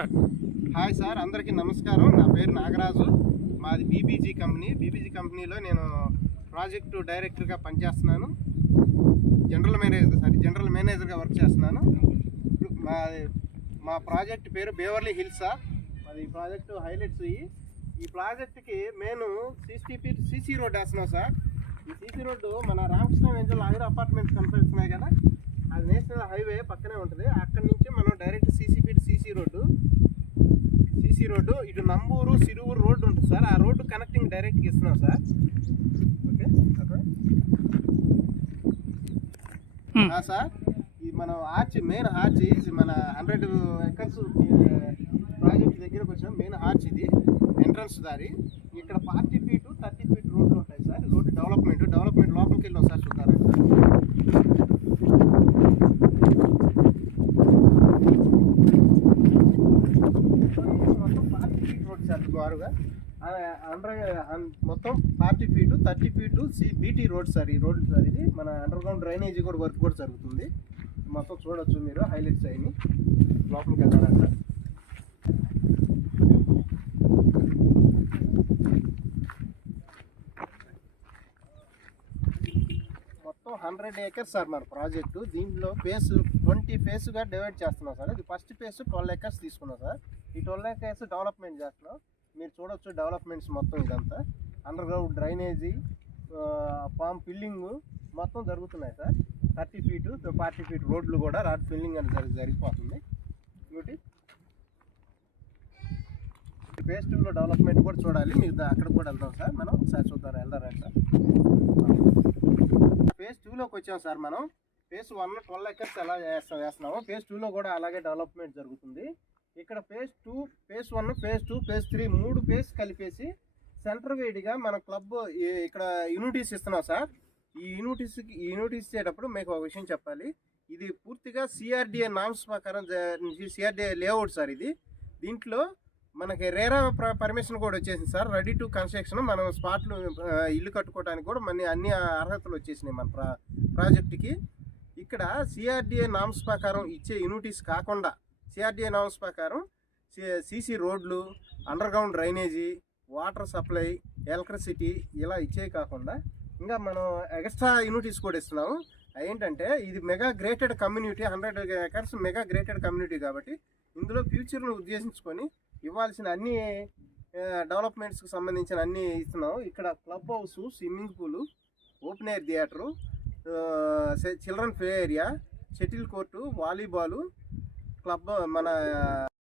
Start. Hi sir, అందరికీ నమస్కారం. నా పేరు నాగరాజు. మాది బీబీజీ కంపెనీ. బీబీజీ కంపెనీలో నేను ప్రాజెక్టు డైరెక్టర్గా పనిచేస్తున్నాను. జనరల్ మేనేజర్గా వర్క్ చేస్తున్నాను. మా ప్రాజెక్ట్ పేరు బేవర్లీ హిల్స్ సార్. అది ప్రాజెక్టు హైలైట్స్. ఈ ప్రాజెక్టుకి మేము సీసీ రోడ్ వేస్తున్నాం సార్. ఈ సీసీ రోడ్డు మన రామకృష్ణ వెంచర్లో ఆగ్రో అపార్ట్మెంట్స్ కనిపిస్తున్నాయి కదా, అది నేషనల్ హైవే పక్కనే ఉంటుంది. అక్కడి నుంచి మనం డైరెక్ట్ సీసీ రోడ్డు ఇటు నంబూరు సిరువురు రోడ్డు ఉంటుంది సార్. ఆ రోడ్డు కనెక్టింగ్ డైరెక్ట్గా ఇస్తున్నాం సార్. ఓకే సార్, ఇది మనం మెయిన్ ఆర్చ్ మన 100 acres ప్రాజెక్ట్ దగ్గరకు వచ్చిన మెయిన్ ఆర్చ్. ఇది ఎంట్రన్స్ దారి. ఇక్కడ 40 feet 30 feet రోడ్లు ఉంటాయి సార్. రోడ్డు డెవలప్మెంట్ లోపలికి వెళ్ళి ఒకసారి చూస్తారా సార్. మొత్తం 40 feet రోడ్ సార్. బారుగా మొత్తం 40 feet 30 feet BT road sir. ఈ రోడ్ సార్ ఇది మన అండర్ గ్రౌండ్ డ్రైనేజీ కూడా వర్క్ కూడా జరుగుతుంది. మొత్తం చూడొచ్చు మీరు హైలైట్స్ అయినాయి. లోపలికి వెళ్ళాలంట. మొత్తం 100 acres సార్ మన ప్రాజెక్టు. దీంట్లో 20 ఫేస్గా డివైడ్ చేస్తున్నాం సార్. ఇది ఫస్ట్ ఫేస్ 12 acres తీసుకున్నాం సార్. ఈ 12 acres డెవలప్మెంట్ చేస్తున్నాం. మీరు చూడొచ్చు డెవలప్మెంట్స్ మొత్తం. ఇదంతా under ground drainage, palm filling మొత్తం జరుగుతున్నాయి సార్. 30 feet 40 feet రోడ్లు కూడా రాడ్ ఫిల్లింగ్ అనేది జరిగిపోతుంది. ఇంకోటి ఫేజ్ 2లో డెవలప్మెంట్ కూడా చూడాలి. మీరు అక్కడ కూడా వెళ్దాం సార్. మనం ఒకసారి చూద్దాం, వెళ్దారా సార్. ఫేజ్ 2లోకి వచ్చాం సార్. మనం ఫేజ్ 1 12 acres ఎలా వేస్తున్నాము, ఫేజ్ 2లో కూడా అలాగే డెవలప్మెంట్ జరుగుతుంది. ఇక్కడ phase 2 phase 1 phase 2 phase 3 3 phase కలిపేసి సెంటర్ వేడిగా మన క్లబ్ ఇక్కడ యూనిటీస్ ఇస్తున్నాం సార్. ఈ యూనిటీస్ ఇచ్చేటప్పుడు మీకు ఒక విషయం చెప్పాలి. ఇది పూర్తిగా సిఆర్డిఏ నామ్స్ ప్రకారం సిఆర్డిఏ లేఅవుట్ సార్. ఇది దీంట్లో మనకి రేరా పర్మిషన్ కూడా వచ్చేసింది సార్. Ready to construction. మనం స్పాట్లు ఇల్లు కట్టుకోవడానికి కూడా అన్ని అర్హతలు వచ్చేసినాయి మన ప్రాజెక్టుకి. ఇక్కడ సిఆర్డిఏ నామ్స్ ప్రకారం ఇచ్చే యూనిటీస్ కాకుండా సిఆర్డిఏ నామ్స్ ప్రకారం సీసీ రోడ్లు, under ground drainage, water supply, electricity ఇలా ఇచ్చేవి కాకుండా ఇంకా మనం ఎక్స్ట్రా యూనిటీస్ కూడా ఇస్తున్నాము. ఏంటంటే ఇది mega grated community, 100 acres mega grated community కాబట్టి ఇందులో ఫ్యూచర్ను ఉద్దేశించుకొని ఇవ్వాల్సిన అన్ని డెవలప్మెంట్స్కి సంబంధించిన అన్నీ ఇస్తున్నాం. ఇక్కడ club house, swimming pool, open air theatre, children play area, shuttle court, volleyball, club మన